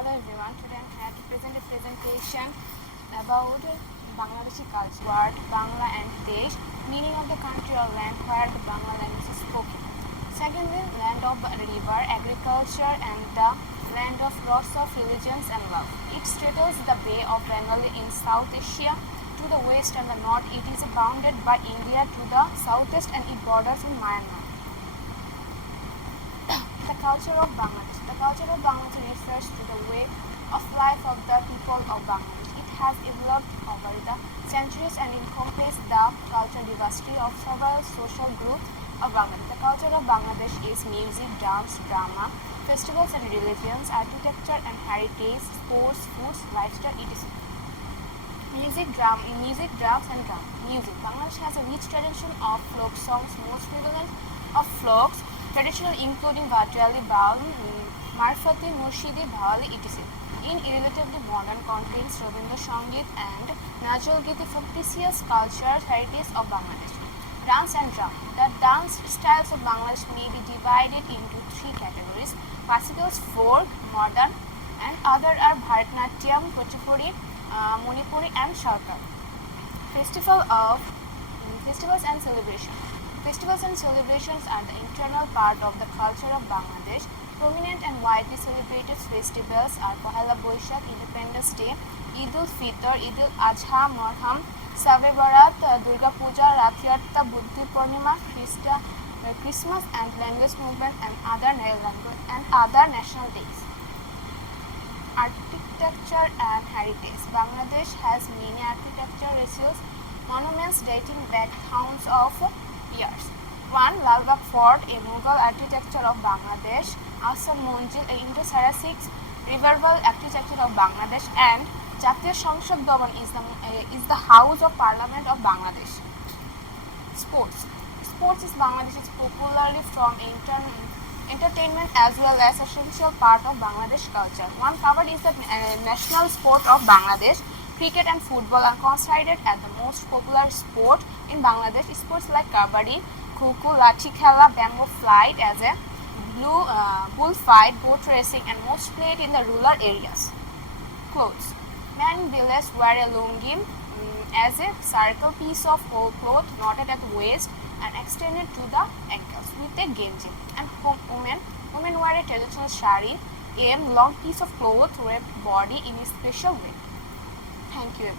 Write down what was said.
Hello everyone, today I'm here to present a presentation about Bangladeshi culture, word, Bangla and Desh, meaning of the country or land where the Bangla language is spoken. Secondly, land of river, agriculture and the land of lots of religions and love. It straddles the Bay of Bengal in South Asia to the west and the north. It is bounded by India to the southeast and it borders in Myanmar. The culture of Bangladesh. The culture of Bangladesh refers to the way of life of the people of Bangladesh. It has evolved over the centuries and encompasses the cultural diversity of several social groups of Bangladesh. The culture of Bangladesh is music, dance, drama, festivals and religions, architecture and heritage, sports, foods, lifestyle, etc. Music, drums and drum. Music. Bangladesh has a rich tradition of folk songs, most prevalent of folks, traditional including Bhattiyali, Baul, Marfati, Murshidi, Bhawali, etc. In relatively modern context, Rabindra Sangeet and Nazrul Giti from precious cultural heritage of Bangladesh. Dance and drum. The dance styles of Bangladesh may be divided into three categories: classical, folk, modern, and other are Bharatanatyam, Kuchipudi, Manipuri, and Sharkar. Festivals and celebrations. Festivals and celebrations are the internal part of the culture of Bangladesh. Prominent and widely celebrated festivals are Pohela Boishakh, Independence Day, Eid ul-Fitr, Eid al-Adha, Muharram, Shab-e Barat, Durga Puja, Rath Yatra, Buddhi Purnima, Christmas and language movement and other national days. Architecture and heritage. Bangladesh has many architecture rituals, monuments dating back thousands of years. 1. Lal Bagh Fort, a Mughal architecture of Bangladesh. Asam Monjil, a Indo-Saracen revival architecture of Bangladesh. And Jatiya Sangsad Bhavan is the House of Parliament of Bangladesh. Sports. Sports is Bangladesh's popularly from entertainment as well as essential part of Bangladesh culture. One covered is the national sport of Bangladesh. Cricket and football are considered as the most popular sport in Bangladesh. Sports like kabaddi, kho-kho, lathi khela, bamboo flight as a bullfight, boat racing and most played in the rural areas. Clothes. Men in village wear a lungi as a circle piece of whole cloth knotted at the waist and extended to the ankles with a genji. And women wear a traditional sari, a long piece of cloth wrapped body in a special way. Thank you.